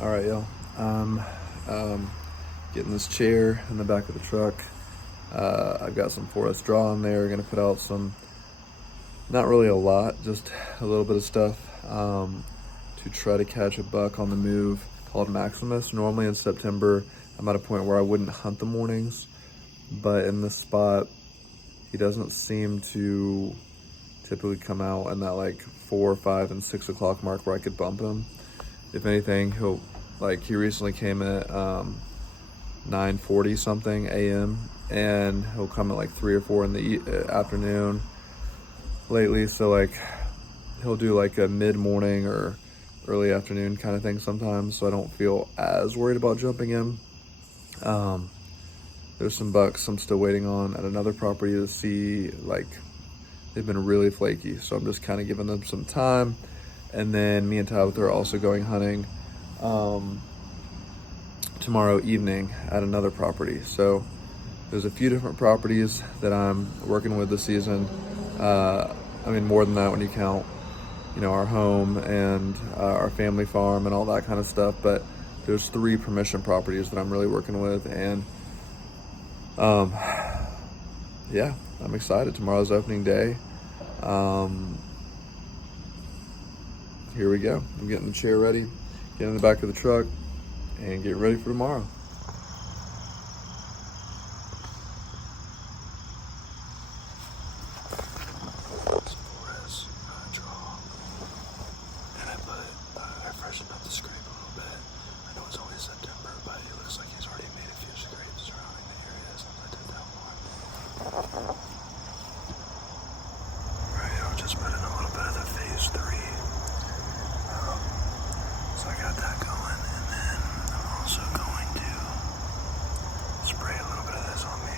All right, y'all. Getting this chair in the back of the truck. I've got some forest straw in there. Gonna put out some, not really a lot, just a little bit of stuff to try to catch a buck on the move called Maximus. Normally in September, I'm at a point where I wouldn't hunt the mornings, but in this spot, he doesn't seem to typically come out in that like 4, 5, and 6 o'clock mark where I could bump him. If anything, he recently came at 9:40 something a.m. and he'll come at like 3 or 4 in the afternoon lately. So like he'll do like a mid-morning or early afternoon kind of thing sometimes. So I don't feel as worried about jumping him. There's some bucks I'm still waiting on at another property to see. Like they've been really flaky. So I'm just kind of giving them some time. And then me and Tabitha are also going hunting tomorrow evening at another property. So there's a few different properties that I'm working with this season. I mean, more than that when you count, our home and our family farm and all that kind of stuff. But there's 3 permission properties that I'm really working with. And yeah, I'm excited. Tomorrow's opening day. Here we go. I'm getting the chair ready, getting in the back of the truck, and get ready for tomorrow. I freshened up the scrape a little bit. I know it's only September, but it looks like he's already made a few scrapes surrounding the area since I did that one. Right, I'll just put in a little bit of the phase 3. So I got that going, and then I'm also going to spray a little bit of this on me.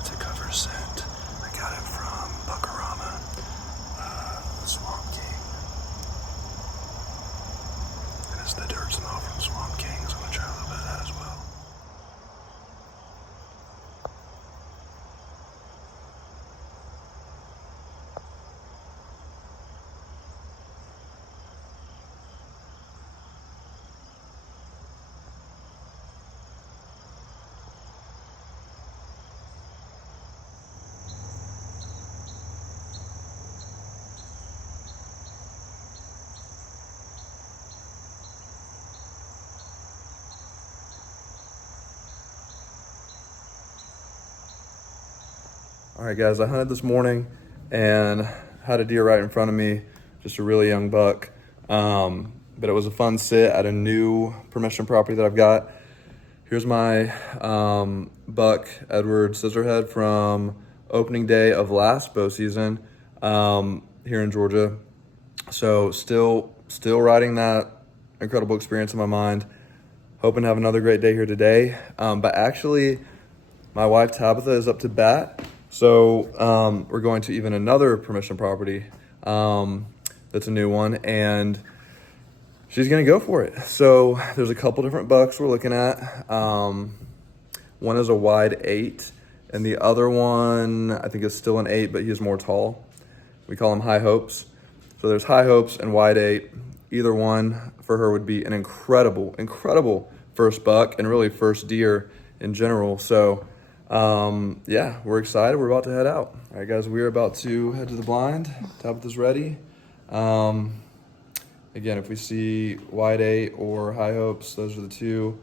It's a cover scent. I got it from Buckarama, Swamp King. And it's the dirt smell from Swamp King, so I'm going to try a little bit of that as well. All right, guys, I hunted this morning and had a deer right in front of me, just a really young buck. But it was a fun sit at a new permission property that I've got. Here's my buck, Edward Scissorhead, from opening day of last bow season here in Georgia. So still riding that incredible experience in my mind. Hoping to have another great day here today. But actually, my wife Tabitha is up to bat. So we're going to even another permission property that's a new one, and she's gonna go for it. So there's a couple different bucks we're looking at. One is a wide 8, and the other one I think is still an 8, but he's more tall. We call him High Hopes. So there's High Hopes and wide 8. Either one for her would be an incredible first buck and really first deer in general. So yeah, we're excited. We're about to head out. All right, guys, we are about to head to the blind. Tabitha's ready. Again, if we see wide 8 or High Hopes, those are the 2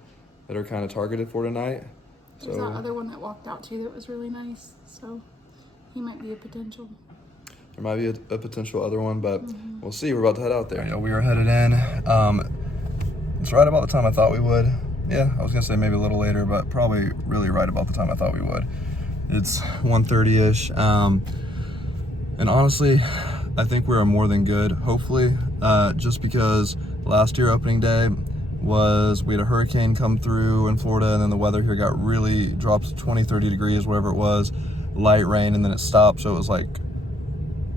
that are kind of targeted for tonight. There's that other one that walked out too that was really nice, so he might be a potential. There might be a potential other one, but we'll see. We're about to head out there. Yeah, we are headed in. It's right about the time I thought we would. Yeah, I was gonna say maybe a little later, but probably really right about the time I thought we would. It's 1:30-ish, and honestly, I think we are more than good, hopefully, just because last year opening day we had a hurricane come through in Florida, and then the weather here got really dropped to 20, 30 degrees, whatever it was, light rain, and then it stopped. So it was like,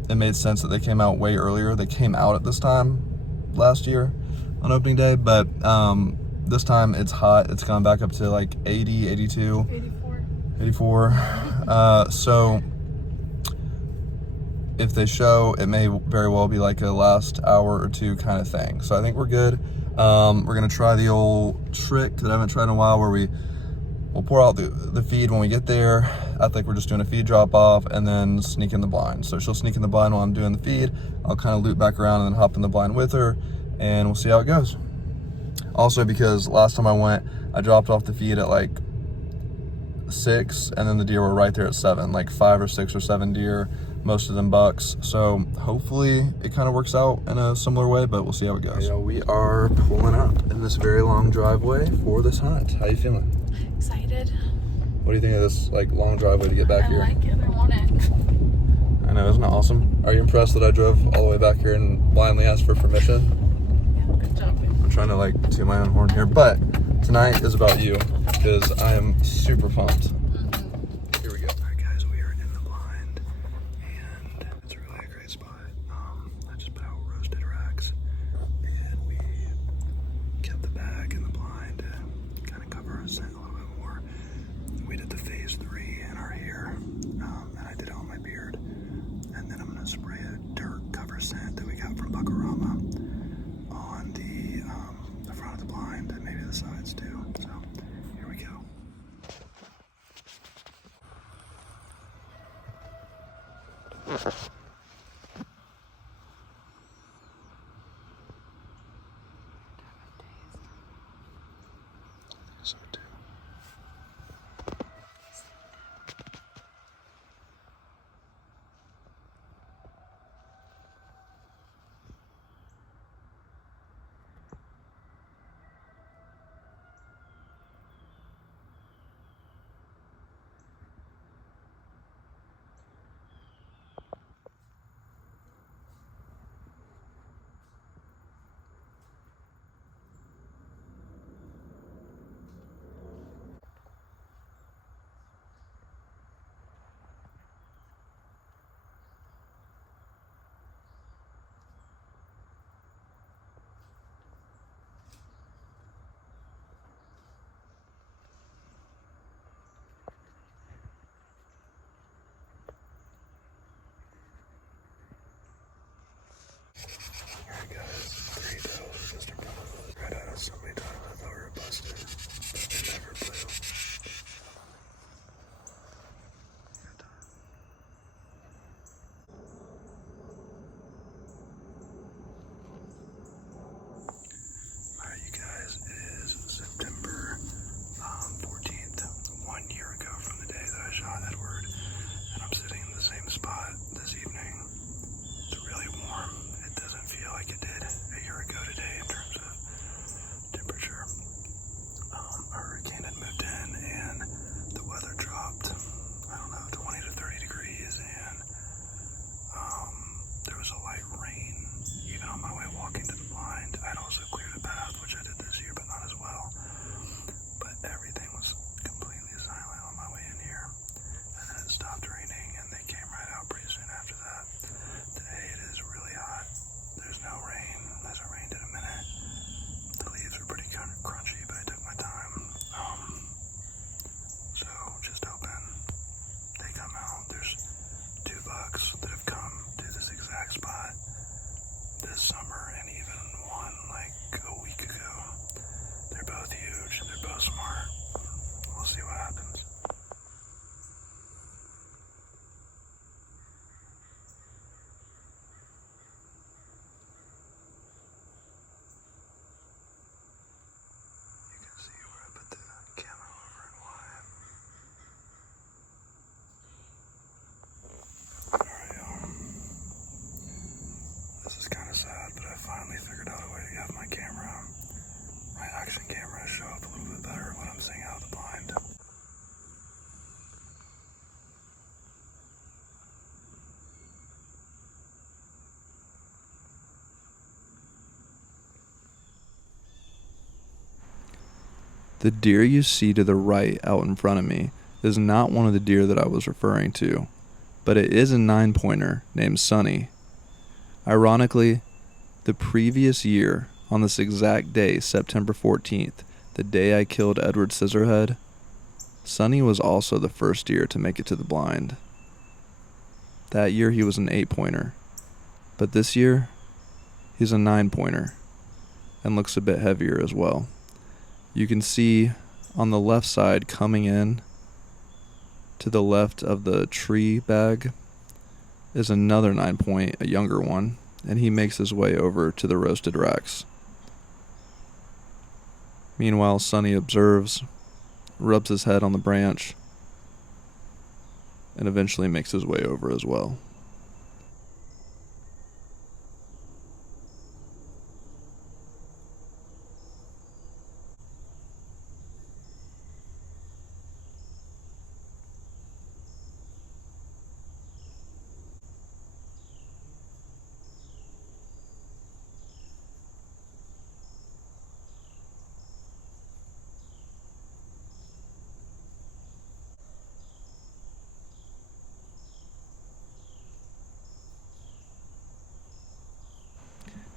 it made sense that they came out way earlier. They came out at this time last year on opening day, but this time it's hot. It's gone back up to like 80, 82, 84. So if they show, it may very well be like a last hour or two kind of thing. So I think we're good. We're gonna try the old trick that I haven't tried in a while where we'll pour out the feed when we get there. I think we're just doing a feed drop off and then sneak in the blind. So she'll sneak in the blind while I'm doing the feed. I'll kind of loop back around and then hop in the blind with her, and we'll see how it goes. Also, because last time I went, I dropped off the feed at like 6, and then the deer were right there at 7, like 5 or 6 or 7 deer, most of them bucks. So hopefully it kind of works out in a similar way, but we'll see how it goes. We are pulling up in this very long driveway for this hunt. How you feeling? Excited. What do you think of this like long driveway to get back here? I like it. I want it. I know, isn't it awesome? Are you impressed that I drove all the way back here and blindly asked for permission? Yeah, good job. I'm trying to like toot my own horn here, but tonight is about you because I am super pumped. Here we go. All right, guys, we are in the blind, and it's really a great spot. I just put out roasted racks, and we kept the bag in the blind to kind of cover our scent a little bit more. We did the phase 3 in our hair, and I did it on my beard, and then I'm gonna spray a dirt cover scent that we got from Buckarama on the front of the blind and maybe the sides too. So here we go. So too. Alright guys, 3 does just in front of us. Right out of so many times I thought we were busted, but they never blew. Alright you guys, it is September 14th, 1 year ago from the day that I shot Edward, and I'm sitting in the same spot this evening. It's really warm. It doesn't feel like it did a year ago today in terms of temperature. A hurricane had moved in and the weather dropped, I don't know, 20 to 30 degrees, and there was a light rain even on my way walking to the blind. I'd also cleared a path, which I did this year, but not as well. But everything was completely silent on my way in here. And then it stopped raining and they came right out pretty soon after that. Today it is really hot. There's no rain. It hasn't rained in a minute. The leaves are pretty crunchy, but I took my time. So just hoping they come out. There's 2 bucks that have come to this exact spot this summer, and even one like a week ago. They're both huge. They're both smart. We'll see what happens. You can see where I put the camo over and why. Alright, this is kind of sad, but I finally figured out a way to have my action camera show up a little bit better when I'm seeing out of the blind. The deer you see to the right out in front of me is not one of the deer that I was referring to, but it is a 9-pointer named Sunny. Ironically, the previous year, on this exact day, September 14th, the day I killed Edward Scissorhead, Sunny was also the first deer to make it to the blind. That year he was an 8-pointer, but this year, he's a 9-pointer. and looks a bit heavier as well. You can see on the left side coming in to the left of the tree bag is another 9-point, a younger one, and he makes his way over to the roasted racks. Meanwhile, Sonny observes, rubs his head on the branch, and eventually makes his way over as well.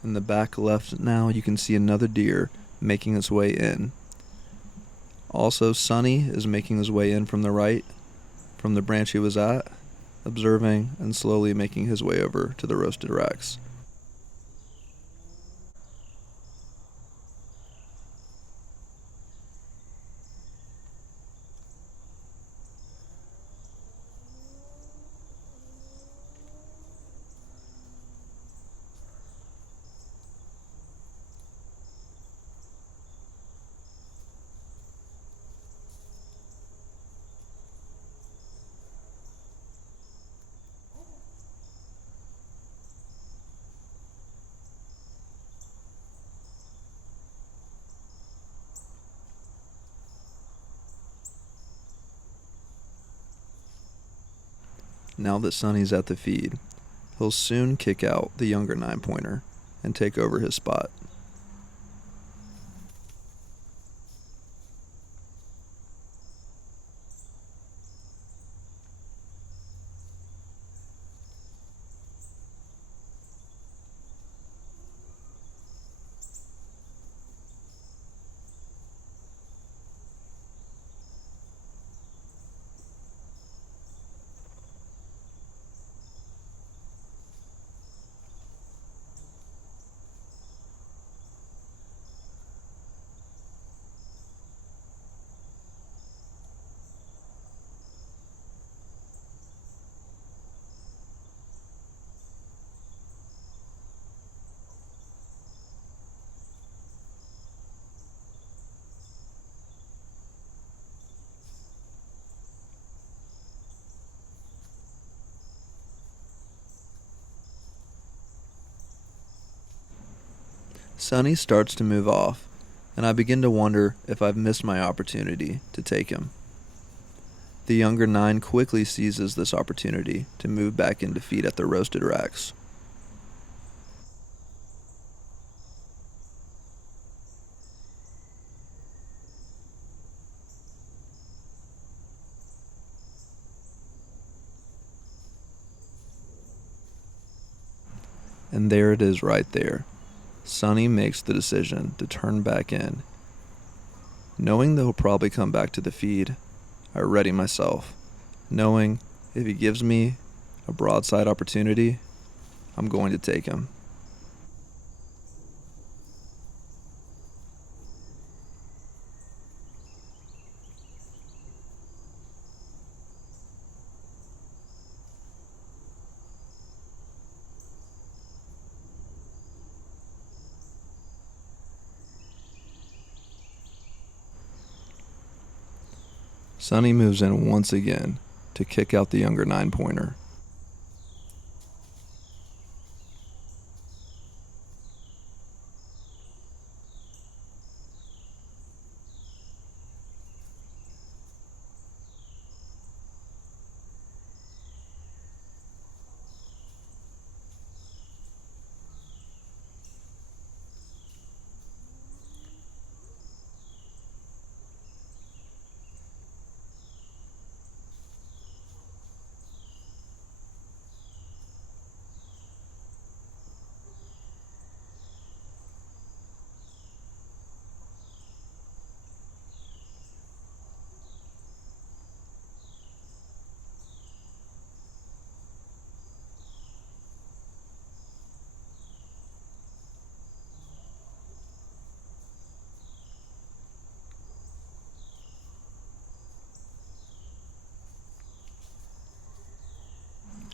In the back left now, you can see another deer making its way in. Also, Sonny is making his way in from the right, from the branch he was at, observing and slowly making his way over to the roasted racks. Now that Sonny's at the feed, he'll soon kick out the younger 9-pointer and take over his spot. Sonny starts to move off, and I begin to wonder if I've missed my opportunity to take him. The younger 9 quickly seizes this opportunity to move back into feed at the roasted racks. And there it is right there. Sonny makes the decision to turn back in. Knowing they'll probably come back to the feed, I ready myself, knowing if he gives me a broadside opportunity, I'm going to take him. Sonny moves in once again to kick out the younger 9-pointer.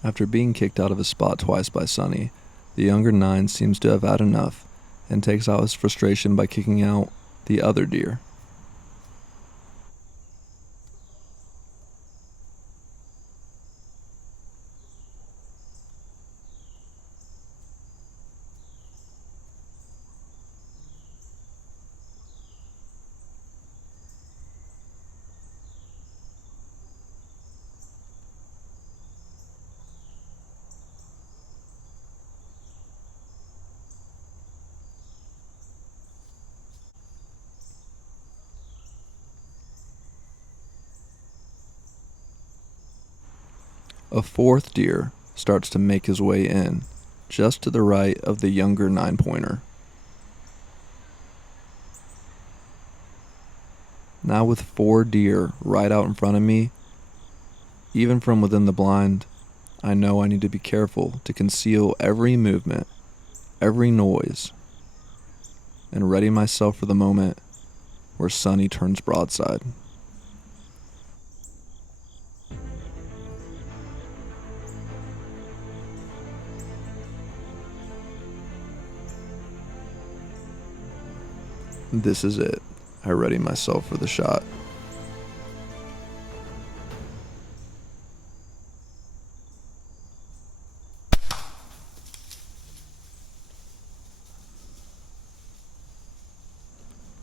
After being kicked out of his spot twice by Sonny, the younger 9 seems to have had enough and takes out his frustration by kicking out the other deer. A fourth deer starts to make his way in, just to the right of the younger 9-pointer. Now with 4 deer right out in front of me, even from within the blind, I know I need to be careful to conceal every movement, every noise, and ready myself for the moment where Sonny turns broadside. This is it. I ready myself for the shot.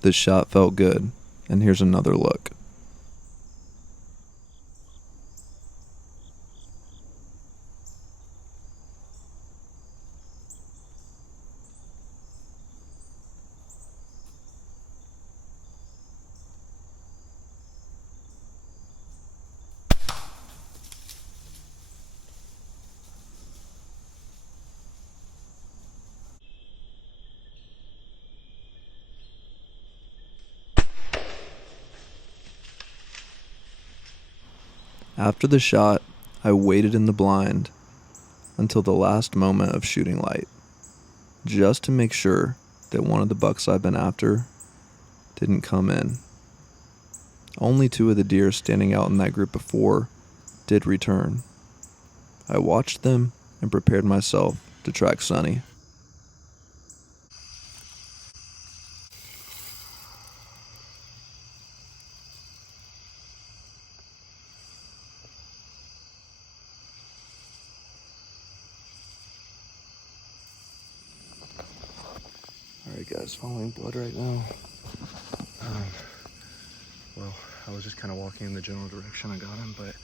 This shot felt good, and here's another look. After the shot, I waited in the blind until the last moment of shooting light, just to make sure that one of the bucks I've been after didn't come in. Only 2 of the deer standing out in that group before did return. I watched them and prepared myself to track Sonny. Alright guys, following blood right now. Well, I was just kind of walking in the general direction I got him, but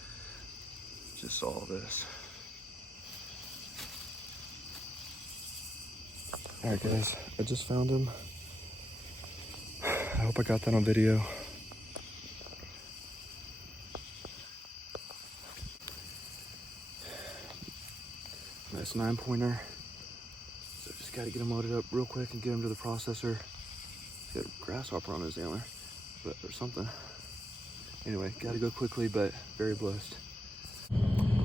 just saw this. Alright guys, I just found him. I hope I got that on video. Nice 9-pointer. So just gotta get him loaded up real quick and get him to the processor. He's got a grasshopper on his antler, or something. Anyway, gotta go quickly, but very blessed.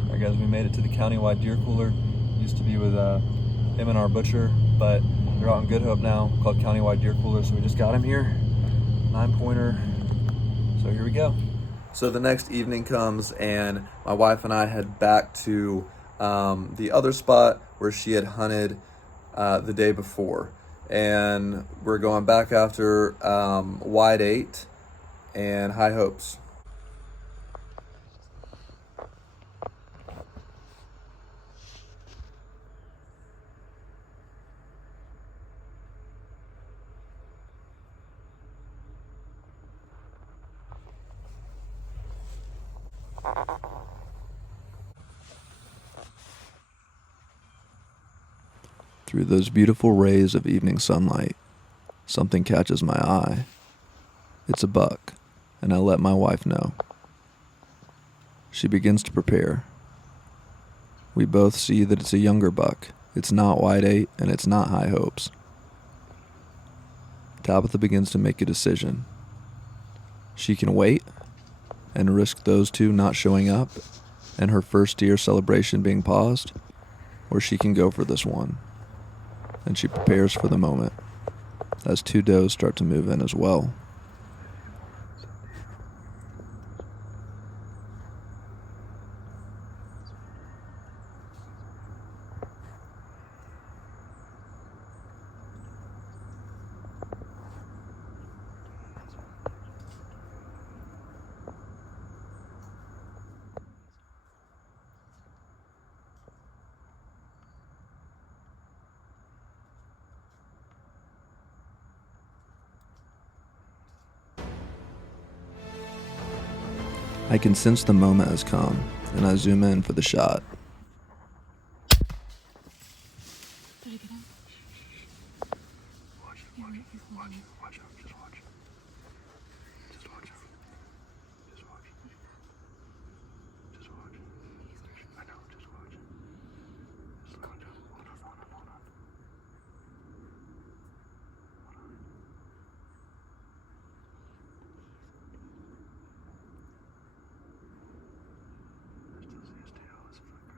Alright guys, we made it to the countywide deer cooler. Used to be with him and our butcher, but they're out in Good Hope now, called Countywide Deer Cooler, so we just got him here. 9-pointer, so here we go. So the next evening comes and my wife and I head back to the other spot where she had hunted the day before. And we're going back after Wide 8 and High Hopes. Through those beautiful rays of evening sunlight, something catches my eye. It's a buck, and I let my wife know. She begins to prepare. We both see that it's a younger buck. It's not Wide 8, and it's not High Hopes. Tabitha begins to make a decision. She can wait and risk those 2 not showing up and her first deer celebration being paused, or she can go for this one. And she prepares for the moment as 2 does start to move in as well. I can sense the moment has come, and I zoom in for the shot. Did I get him? Watch him, watch him, watch him, watch him, just watch him. Just watch him. Just watch him. Just watch him. I know, just watch him. Just watch him. Hold on, hold on, hold on. Hold on. I still see his tail, his flicker.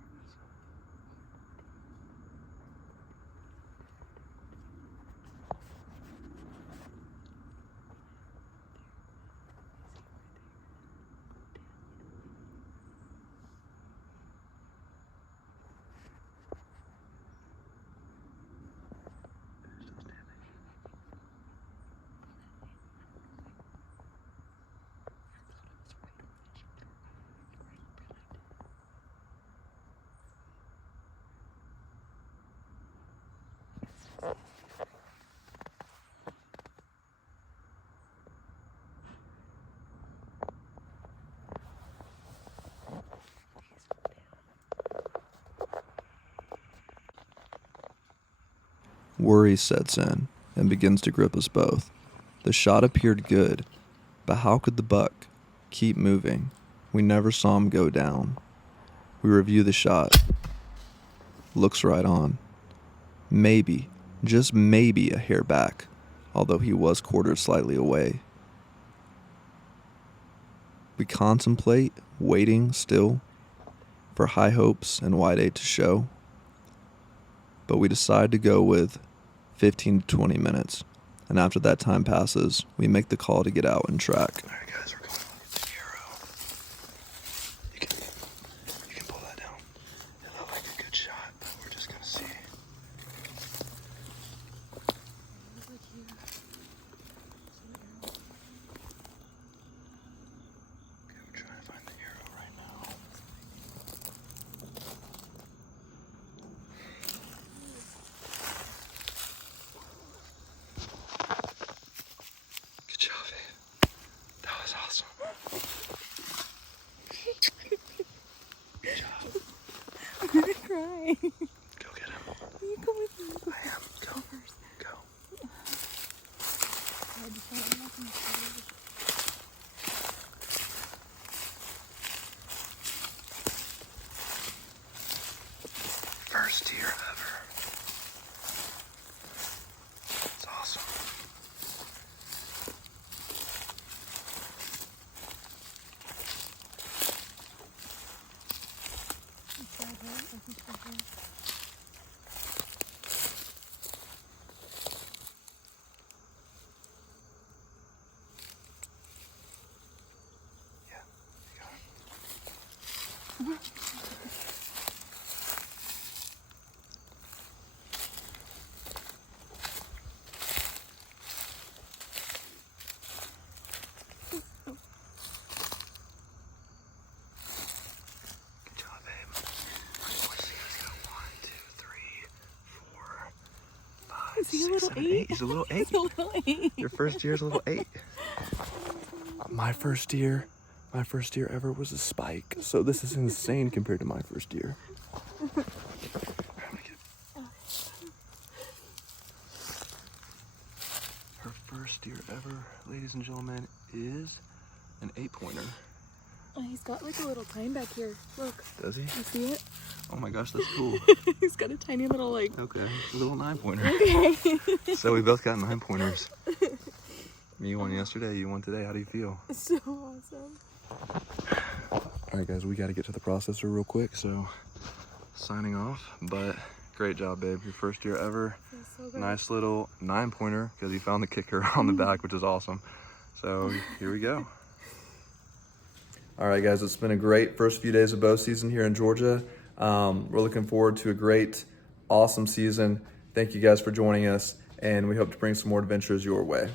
Worry sets in and begins to grip us both. The shot appeared good, but how could the buck keep moving? We never saw him go down. We review the shot. Looks right on. Maybe, just maybe a hair back, although he was quartered slightly away. We contemplate waiting still for high hopes and wide eight to show, but we decide to go with 15 to 20 minutes, and after that time passes, we make the call to get out and track. All right, guys, we're going with the arrow. You can pull that down. It looked like a good shot, but we're just gonna see. Okay, we're trying to find the arrow right now. Good job, babe. That was awesome. Good job. I'm gonna cry. Go get him. You come with me. I am. Go. First. Go. First deer ever. It's awesome. Yeah, you got it. Good job, babe. I just want you guys to go 1, 2, 3, 4, 5, Is he a 6, little 7, eight? 8. He's a little 8. It's a little eight. Your first deer's a little 8. My first deer ever was a spike. So this is insane compared to my first deer. Her first deer ever, ladies and gentlemen, is an 8-pointer. Oh, he's got like a little tine back here. Look. Does he? You see it? Oh my gosh, that's cool. He's got a tiny little like. Okay, a little 9-pointer. Okay. So we both got 9-pointers. You won yesterday, you won today. How do you feel? So awesome. All right, guys, we got to get to the processor real quick. So signing off, but great job, babe. Your first deer ever. Feels so good. Nice little 9-pointer because he found the kicker on the back, which is awesome. So here we go. All right, guys, it's been a great first few days of bow season here in Georgia. We're looking forward to a great, awesome season. Thank you guys for joining us, and we hope to bring some more adventures your way.